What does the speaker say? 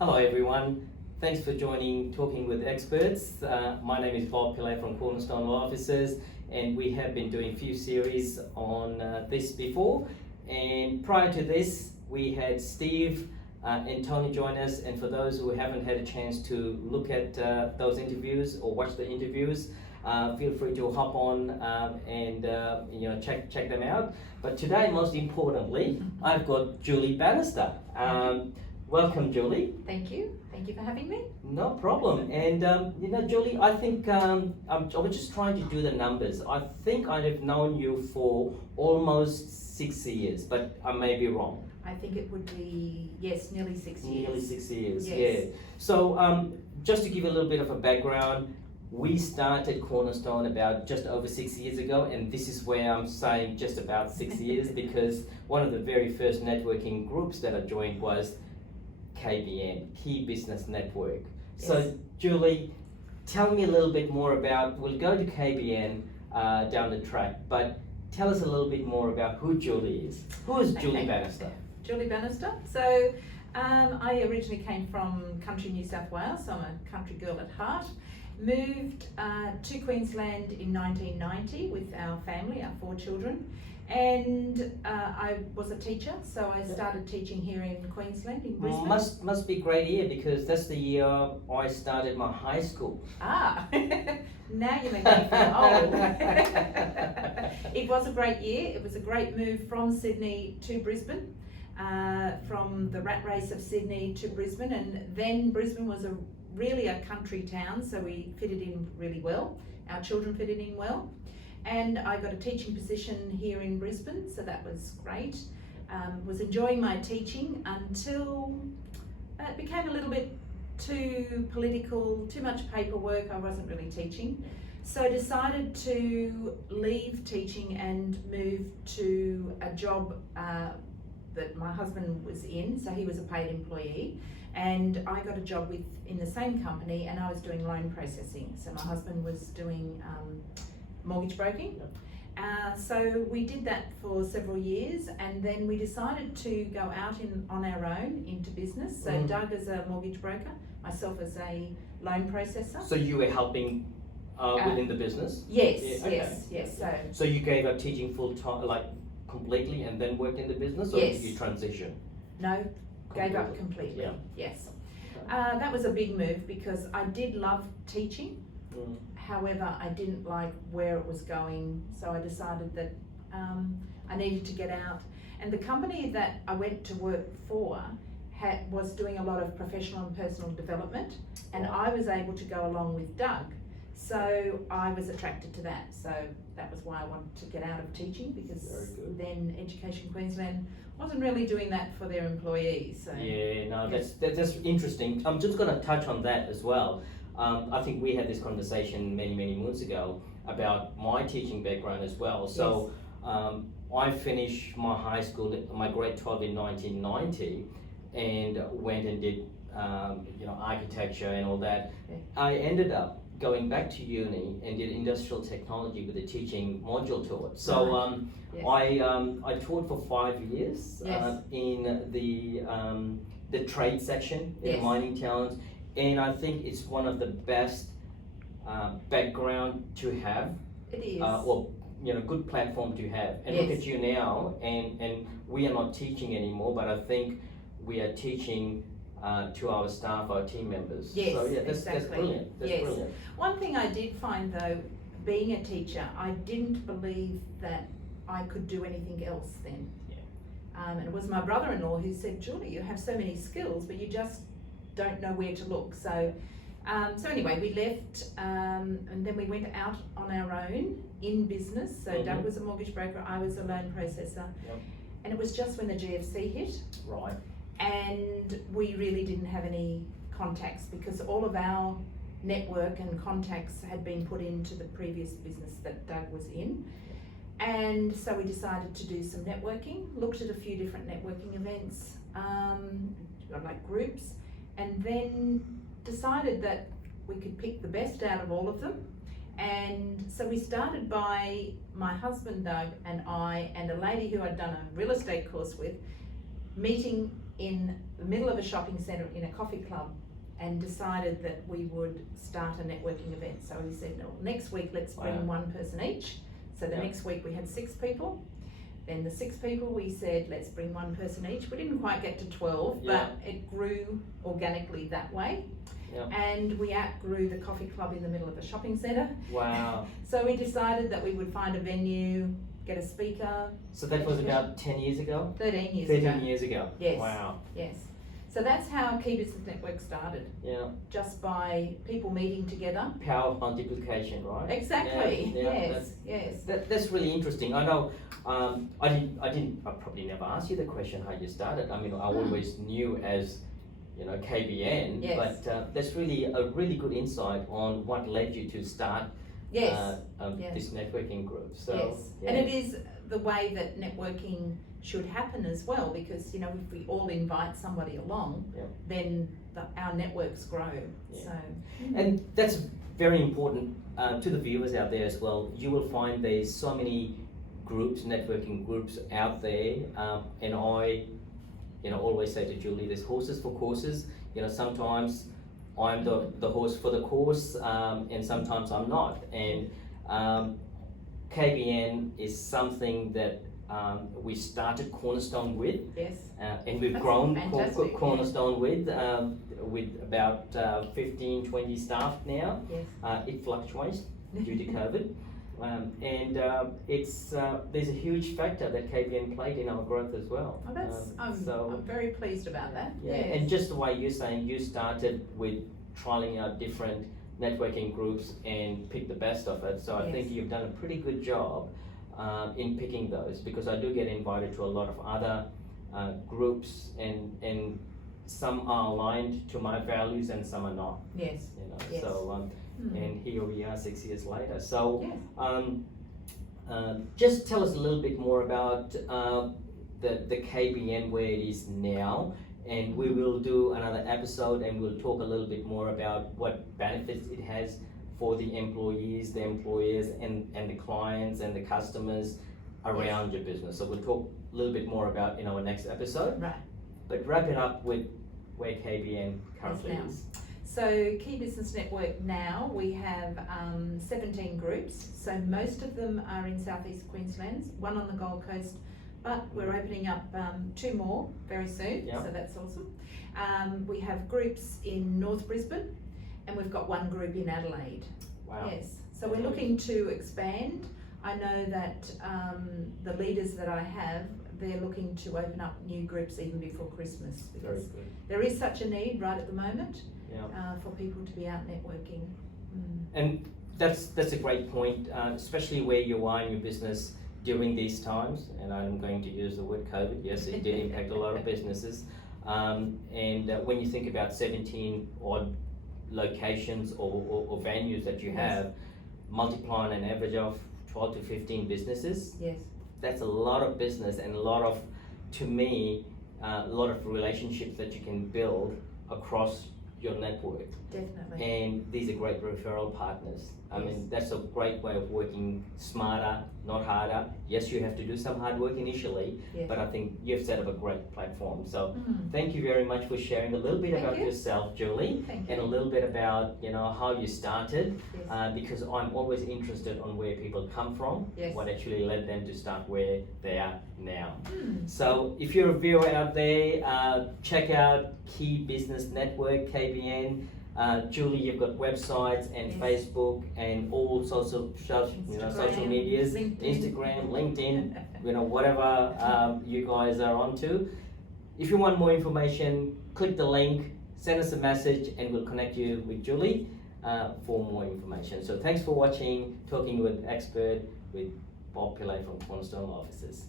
Hello everyone, thanks for joining Talking with Experts. My name is Bob Pillay from Cornerstone Law Offices, and we have been doing a few series on this before. And prior to this, we had Steve and Tony join us, and for those who haven't had a chance to look at those interviews or watch the interviews, feel free to hop on and check them out. But today, most importantly, I've got Julie Bannister. Welcome, Julie. Thank you. Thank you for having me. No problem. And Julie, I think I was just trying to do the numbers. I think I have known you for almost 6 years, but I may be wrong. I think it would be, yes, nearly 6 years. Nearly 6 years, yes. Yeah. So just to give you a little bit of a background, we started Cornerstone about just over 6 years ago, and this is where I'm saying just about 6 years because one of the very first networking groups that I joined was KBN, Key Business Network. Yes. So Julie, tell me a little bit more about, we'll go to KBN down the track, but tell us a little bit more about who Julie is. Who is Julie Bannister? Julie Bannister. So I originally came from country New South Wales, so I'm a country girl at heart. Moved to Queensland in 1990 with our family, our 4 children, and I was a teacher, so I started teaching here in Queensland, in Brisbane. Must be a great year because that's the year I started my high school. Ah, now you make me feel old. It was a great year. It was a great move from Sydney to Brisbane, from the rat race of Sydney to Brisbane, and then Brisbane was really a country town, so we fitted in really well. Our children fitted in well, and I got a teaching position here in Brisbane, so that was great. Was enjoying my teaching until it became a little bit too political, too much paperwork. I wasn't really teaching, so I decided to leave teaching and move to a job that my husband was in, so he was a paid employee. And I got a job in the same company, and I was doing loan processing. So my husband was doing mortgage broking. So we did that for several years, and then we decided to go out on our own into business. So Doug as a mortgage broker, myself as a loan processor. So you were helping within the business? Yes, yeah, okay. yes. So you gave up teaching full time, like completely, and then worked in the business, or yes. did you transition? No. Gave up completely, yeah. Yes. That was a big move because I did love teaching. However, I didn't like where it was going, so I decided that I needed to get out. And the company that I went to work for was doing a lot of professional and personal development, and I was able to go along with Doug. So I was attracted to that. So that was why I wanted to get out of teaching, because then Education Queensland wasn't really doing that for their employees. So. Yeah, no, that's interesting. I'm just going to touch on that as well. I think we had this conversation many moons ago about my teaching background as well. So I finished my high school, my grade 12 in 1990, and went and did architecture and all that. Yeah. I ended up going back to uni and did industrial technology with a teaching module to it. So yes. I taught for 5 years in the trade section in yes. mining towns, and I think it's one of the best background to have. It is. Good platform to have. And yes. look at you now, and we are not teaching anymore, but I think we are teaching to our staff, our team members. Yes, so yeah, that's exactly. Brilliant. That's yes. brilliant. One thing I did find though, being a teacher, I didn't believe that I could do anything else then. Yeah. And it was my brother-in-law who said, Julie, you have so many skills, but you just don't know where to look. So anyway, we left, and then we went out on our own in business. So Doug was a mortgage broker, I was a loan processor. Yep. And it was just when the GFC hit. Right. And we really didn't have any contacts because all of our network and contacts had been put into the previous business that Doug was in. And so we decided to do some networking, looked at a few different networking events, like groups, and then decided that we could pick the best out of all of them. And so we started by my husband Doug and I and a lady who I'd done a real estate course with meeting in the middle of a shopping centre in a coffee club and decided that we would start a networking event. So we said, no, next week let's bring one person each. So the next week we had 6 people. Then the 6 people, we said, let's bring one person each. We didn't quite get to 12, but it grew organically that way. And we outgrew the coffee club in the middle of a shopping centre. Wow. So we decided that we would find a venue, get a speaker. So that was about 10 years ago? 13 years ago. 13 years ago. Yes. Wow. Yes. So that's how Key Business Network started. Yeah. Just by people meeting together. Power of multiplication, right? Exactly. Yeah, Yes. That's really interesting. I know. I probably never asked you the question how you started. I mean, I always knew as, you know, KBN. Yes. But that's really a really good insight on what led you to start. This networking group. So, and it is the way that networking should happen as well, because, you know, if we all invite somebody along, then our networks grow. So, and that's very important to the viewers out there as well. You will find there's so many groups, networking groups out there, and I, you know, always say to Julie, there's horses for courses. You know, sometimes I'm the horse for the course, and sometimes I'm not. And KBN is something that we started Cornerstone with, and we've grown Cornerstone with about 15, 20 staff now. It fluctuates due to COVID. It's there's a huge factor that KBN played in our growth as well. I'm very pleased about that. And just the way you're saying, you started with trialing out different networking groups and picked the best of it. So I think you've done a pretty good job in picking those, because I do get invited to a lot of other groups, and some are aligned to my values and some are not. You know, so. And here we are 6 years later. So just tell us a little bit more about the KBN where it is now, and we will do another episode and we'll talk a little bit more about what benefits it has for the employees, the employers, and the clients and the customers around your business. So we'll talk a little bit more about in our next episode. But wrap it up with where KBN currently is. So Key Business Network now, we have 17 groups. So most of them are in Southeast Queensland, 1 on the Gold Coast, but we're opening up 2 more very soon, so that's awesome. We have groups in North Brisbane, and we've got 1 group in Adelaide. So we're looking to expand. I know that the leaders that I have, they're looking to open up new groups even before Christmas, because there is such a need right at the moment. For people to be out networking. And that's a great point, especially where you are in your business during these times. And I'm going to use the word COVID. Yes, it did impact a lot of businesses. And when you think about 17 odd locations or venues that you have, multiplying an average of 12 to 15 businesses, that's a lot of business, and a lot of, to me, a lot of relationships that you can build across your network. And these are great referral partners. I mean, that's a great way of working smarter, not harder. Yes, you have to do some hard work initially, but I think you've set up a great platform. So thank you very much for sharing a little bit about yourself, Julie, and a little bit about, you know, how you started, because I'm always interested on where people come from, what actually led them to start where they are now. So if you're a viewer out there, check out Key Business Network, KBN. Julie, you've got websites and Facebook and all social medias, Instagram, LinkedIn, you know, whatever you guys are onto. If you want more information, click the link, send us a message, and we'll connect you with Julie for more information. So thanks for watching Talking with Expert with Bob Pillay from Cornerstone Offices.